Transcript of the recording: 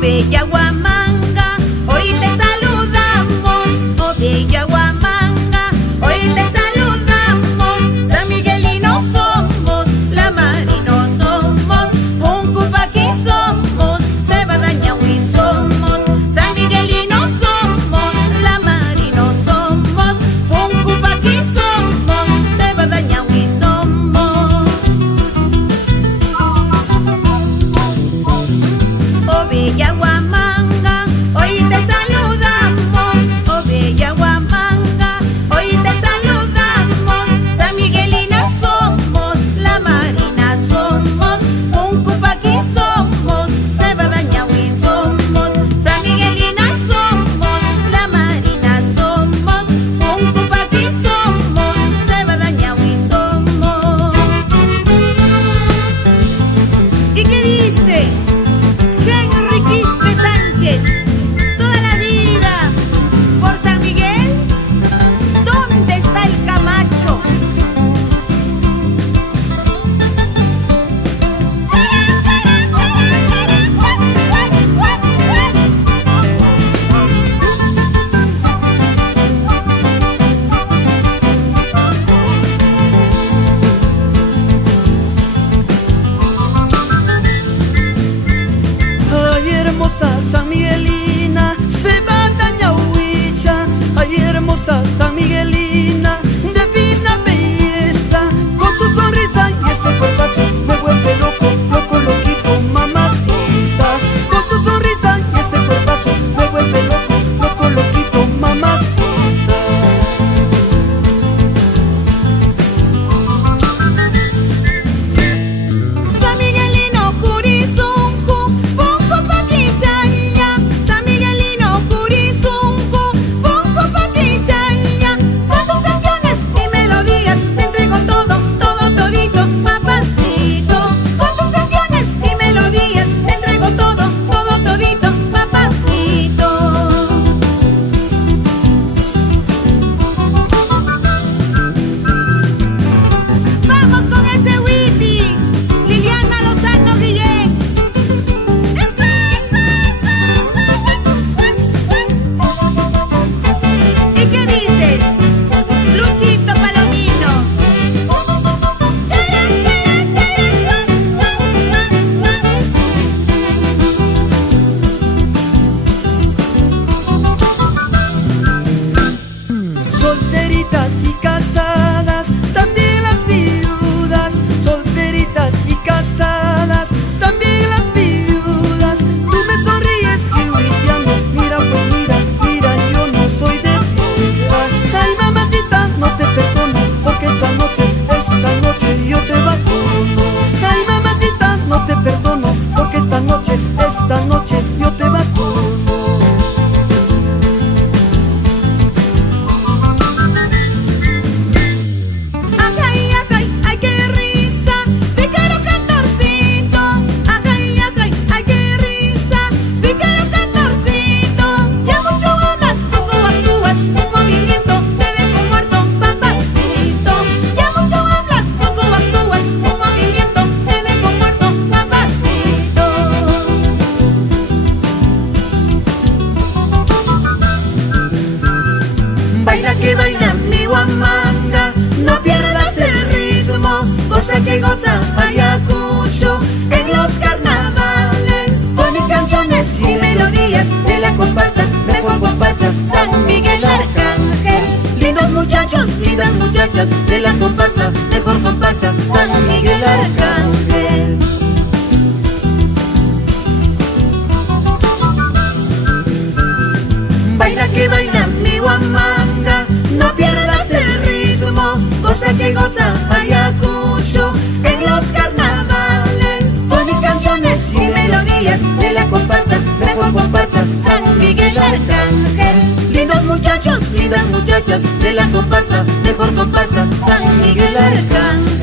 Bella Huamanga, hoy te saludamos. Oh bella Huamanga, hoy te saludamos. San Miguelinos somos, la Marino somos, Puncupaquí somos, Cebadañahui somos. San Miguelinos somos, la Marino somos, Puncupaquí somos, Cebadañahui somos. Oh bella Huamanga, hoy te saludamos. Oh bella Huamanga, hoy te saludamos. San Miguelinas somos, la Marina somos, Puncupaquí somos, Cebadañahui somos. San Miguelinas somos, la Marina somos, Puncupaquí somos, Cebadañahui somos. ¿Y qué dice Henry Quispe Sánchez? Toda la vida por San Miguel. ¿Dónde está el Camacho? Ay, hermosa San Miguelina, Cebadañahuicha. Ay, hermosa San Miguelina, de fina belleza. Con tu sonrisa y ese cuerpazo me vuelve loco, loco, loquito, mamacita. Con tu sonrisa y ese cuerpazo me vuelve loco, loco, loquito, mamacita. San Miguelino Jurizunju, Puncupaquí Chaña. San Miguelino Jurizunju, Puncupaquí Chaña. Con tus canciones y melodías te entrego todo, todo, todito, papacito. Con tus canciones y melodías te entrego todo, todo, todito, papacito. Vamos con ese Witty, Liliana Lozano Guillén. Eso, ¿y qué dices, Luchito Palomino? Chara, chara, chara, Solteritas y casadas, también las viudas. Solteritas y casadas, también las viudas. Tú me sonríes jihuiteando, mira pues mira, mira, yo no soy de piedra. Ay mamacita, no te perdono, porque esta noche yo te vacuno. Ay mamacita, no te perdono, porque esta noche yo te vacuno. Ajay, ajay, ay qué risa, pícaro cantorcito. Ajay, ajay, ay qué risa, pícaro cantorcito. Ya mucho hablas, poco actúas, un movimiento te dejo muerto, papacito. Ya mucho hablas, poco actúas, un movimiento te dejo muerto, papacito. Baila que baila mi Huamanga, no pierdas el ritmo, goza que goza Ayacucho en los carnavales. Con mis canciones y melodías de la comparsa, mejor comparsa, San Miguel Arcángel. Lindos muchachos, lindas muchachas de la comparsa, mejor comparsa, San Miguel Arcángel. Baila que baila mi Huamanga, muchachos, lindas muchachas de la comparsa, mejor comparsa, San Miguel Arcángel.